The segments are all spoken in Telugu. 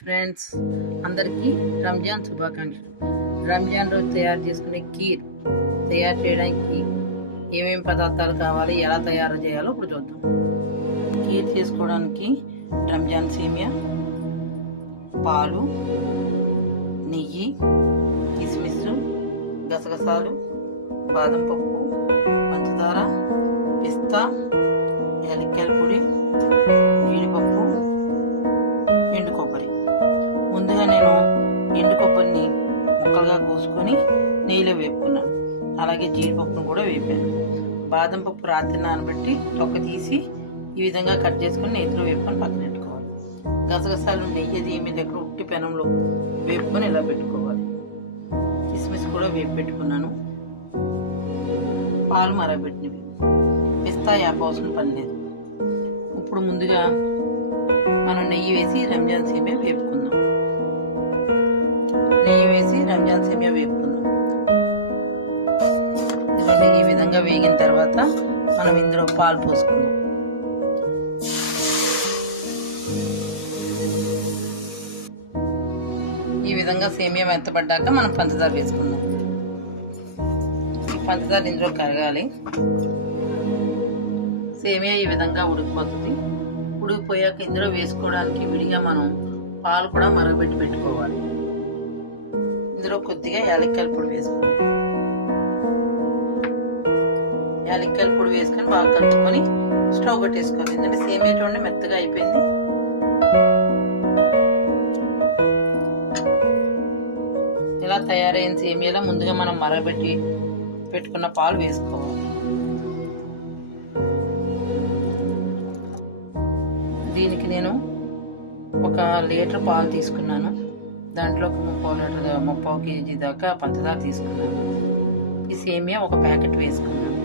ఫ్రెండ్స్, అందరికీ రంజాన్ శుభాకాంక్షలు. రంజాన్ రోజు తయారు చేసుకునే కీర్ తయారు చేయడానికి ఏమేమి పదార్థాలు కావాలి, ఎలా తయారు చేయాలో ఇప్పుడు చూద్దాం. కీర్ చేసుకోవడానికి రంజాన్ సేమియా, పాలు, నెయ్యి, కిస్మిస్, గసగసాలు, బాదం పప్పు, పంచదార, పిస్తా, యాలక్కాయల పొడి, జీడిపప్పు, ఎండు కొబ్బరి. ముందుగా నేను ఎండు కొబ్బరిని ముక్కలుగా కోసుకొని నెయ్యిలో వేపుకున్నాను. అలాగే జీడిపప్పును కూడా వేపాను. బాదం పప్పు రాత్రి నానబెట్టి తొక్క తీసి ఈ విధంగా కట్ చేసుకొని నెయ్యిలో వేపుకొని పక్కన పెట్టుకోవాలి. గసగసాలు నెయ్యి ఏమి దగ్గర ఉట్టి పెనంలో వేపుకొని ఇలా పెట్టుకోవాలి. కిస్మిస్ కూడా వేపు పెట్టుకున్నాను. పాలు మరగబెట్టినవి. పిస్తా యాప్ అవసరం పని లేదు. ఇప్పుడు ముందుగా మనం నెయ్యి వేసి రంజాన్ సేమియా వేపుకుందాం. ఈ విధంగా వేగిన తర్వాత మనం ఇందులో పాలు పోసుకుందాం. ఈ విధంగా సేమియా మెత్తపడ్డాక మనం పంచదార వేసుకుందాం. ఈ పంచదార ఇందులో కరగాలి. సేమియా ఈ విధంగా ఉడికిపోతుంది. ఉడికిపోయాక ఇందులో వేసుకోవడానికి విడిగా మనం పాలు కూడా మరగబెట్టి పెట్టుకోవాలి. ఇందులో కొద్దిగా యాలక్కాయల పొడి వేసుకుందాం. యాలక్కాయల పొడి వేసుకొని బాగా కలుపుకొని స్టవ్ కట్టేసుకోవాలి. ఎందుకంటే సేమియా చూడండి మెత్తగా అయిపోయింది. ఇలా తయారైన సేమియాలో ముందుగా మనం మరగబెట్టి పెట్టుకున్న పాలు వేసుకోవాలి. దీనికి నేను 1 లీటర్ పాలు తీసుకున్నాను. దాంట్లో 3/4 కేజీ దాకా పంచదార తీసుకున్నాను. ఈ సేమియా 1 ప్యాకెట్ వేసుకున్నాను.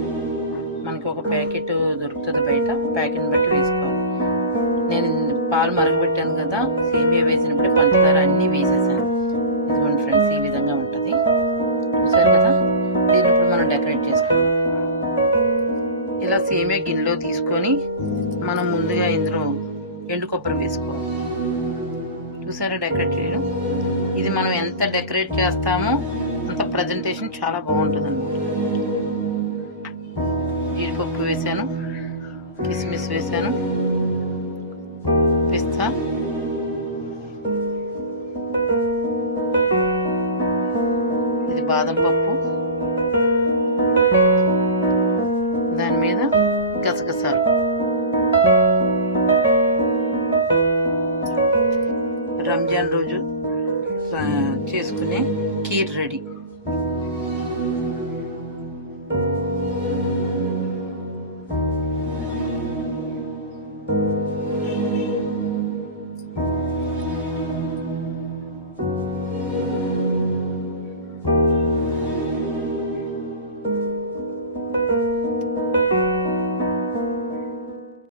మనకి 1 ప్యాకెట్ దొరుకుతుంది బయట, ప్యాకెట్ని బట్టి వేసుకోవాలి. నేను పాలు మరగబెట్టాను కదా, సేమియా వేసినప్పుడే పంచదార అన్నీ వేసేసాను. ఇదిగోండి ఫ్రెండ్స్, ఈ విధంగా ఉంటుంది. చూసారు కదా. దీన్ని ఇప్పుడు మనం డెకరేట్ చేసుకుందాం. ఇలా సేమియా గిన్నెలో తీసుకొని మనం ముందుగా ఇందులో ఎండు కొబ్బరి వేసుకోవాలి. చూసారా డెకరేట్ చేయడం. ఇది మనం ఎంత డెకరేట్ చేస్తామో అంత ప్రజెంటేషన్ చాలా బాగుంటుంది అన్నమాట. జీడిపప్పు వేసాను, కిస్మిస్ వేసాను, పిస్తా, ఇది బాదం పప్పు, దాని మీద గసగసాలు. రంజాన్ రోజు చేసుకునే కీర్ రెడీ.